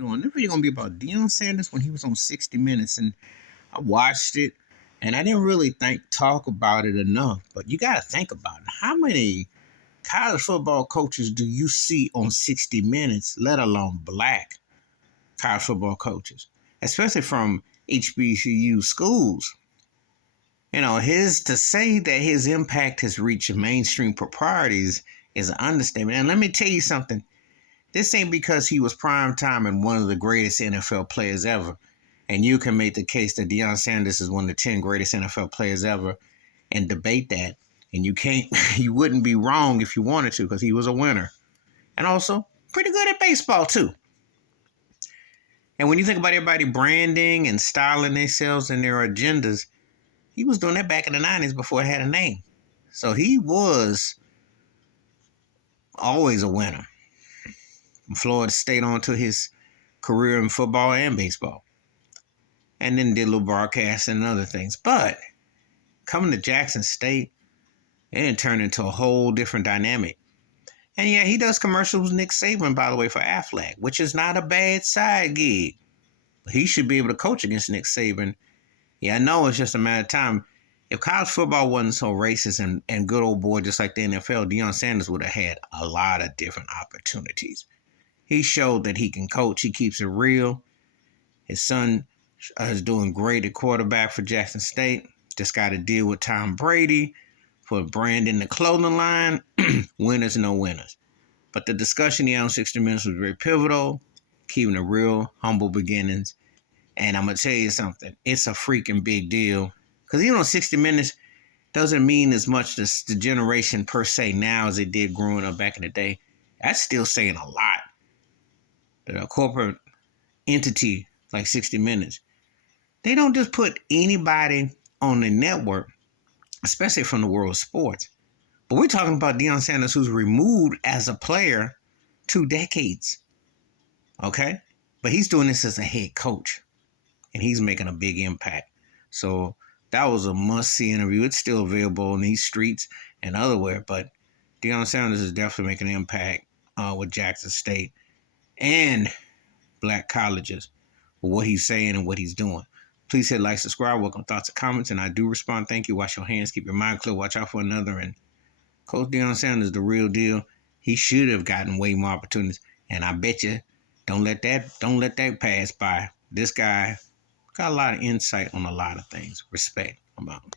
doing. This video gonna be about Deion Sanders when he was on 60 Minutes, and I watched it, and I didn't really talk about it enough. But you gotta think about it. How many college football coaches do you see on 60 Minutes, let alone black college football coaches, especially from HBCU schools? You know, to say that his impact has reached mainstream proprieties is an understatement. And let me tell you something. This ain't because he was prime time and one of the greatest NFL players ever. And you can make the case that Deion Sanders is one of the 10 greatest NFL players ever and debate that. And you wouldn't be wrong if you wanted to, because he was a winner. And also pretty good at baseball too. And when you think about everybody branding and styling themselves and their agendas, he was doing that back in the 90s before it had a name. So he was always a winner. From Florida State on to his career in football and baseball. And then did a little broadcasting and other things. But coming to Jackson State, it didn't turn into a whole different dynamic. And yeah, he does commercials with Nick Saban, by the way, for Aflac, which is not a bad side gig. But he should be able to coach against Nick Saban. Yeah, I know it's just a matter of time. If college football wasn't so racist and good old boy just like the NFL, Deion Sanders would have had a lot of different opportunities. He showed that he can coach. He keeps it real. His son is doing great at quarterback for Jackson State. Just got to deal with Tom Brady for branding the clothing line. Winners, no winners. But the discussion here on 60 Minutes was very pivotal, keeping it real, humble beginnings. And I'm going to tell you something. It's a freaking big deal. Because even on 60 Minutes doesn't mean as much to the generation per se now as it did growing up back in the day. That's still saying a lot. A corporate entity like 60 Minutes, they don't just put anybody on the network, especially from the world of sports. But we're talking about Deion Sanders, who's removed as a player 2 decades. Okay? But he's doing this as a head coach, and he's making a big impact. So that was a must-see interview. It's still available in these streets and otherwhere, but Deion Sanders is definitely making an impact with Jackson State and black colleges for what he's saying and what he's doing. Please hit like, subscribe, welcome thoughts and comments, and I do respond. Thank you. Wash your hands, keep your mind clear, watch out for another. And Coach Deion Sanders, the real deal. He should have gotten way more opportunities, and I bet you don't let that pass by. This guy got a lot of insight on a lot of things. Respect. I'm out.